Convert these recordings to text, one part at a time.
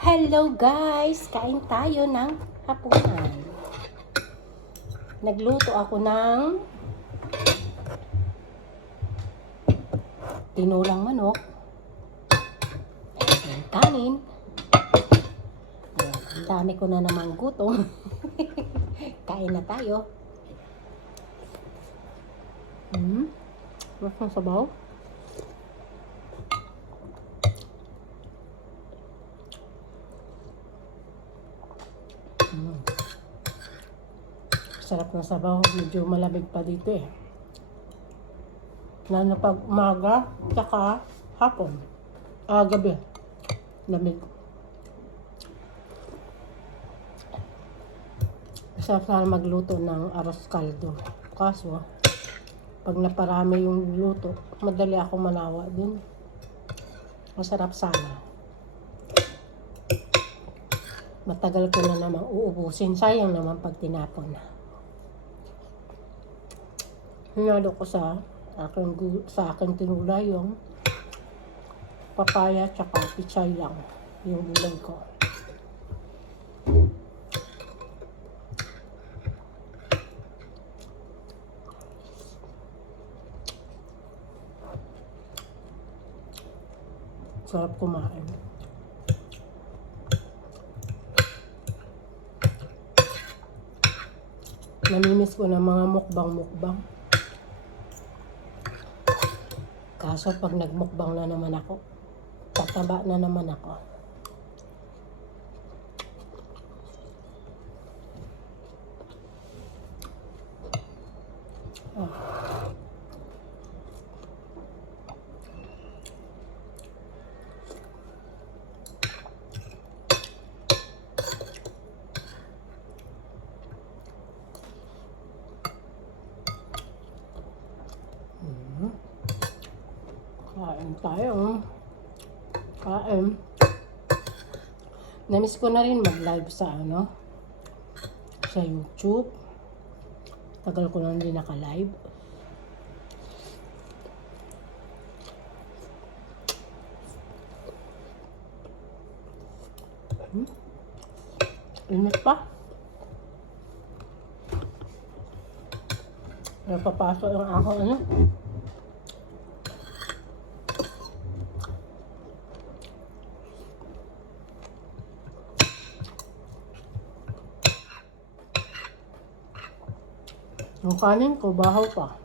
Hello guys! Kain tayo ng hapunan. Nagluto ako ng tinulang manok. Ayan, kanin. Ayan, ang dami ko na namang gutom. Kain na tayo. Masang sabaw. Sarap ng sabaw. Medyo malamig pa dito eh. Lalo pag umaga, tsaka hapon. Gabi. Lamig. Sarap sana magluto ng aros kaldo. Kaso, pag naparami yung luto, madali ako manawa din. Masarap sana. Matagal ko na namang uubusin. Sayang naman pag tinapon na. Hinalo ko sa aking tinulay yung papaya tsaka pichay lang yung gulay ko. Sarap kumain. Namimiss ko ng mga mukbang. Kaso pag nagmukbang na naman ako, tataba na naman ako. Kain tayo. Kain. Namiss ko na rin mag-live sa sa YouTube. Tagal ko na hindi naka-live. Init pa. Napapasok yung ako Yung kanin ko, bahaw pa.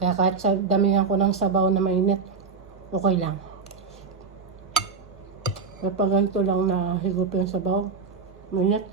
Kaya kahit sa damihan ko ng sabaw na mainit, okay lang. Kapag ganito lang na higop yung sabaw, mainit,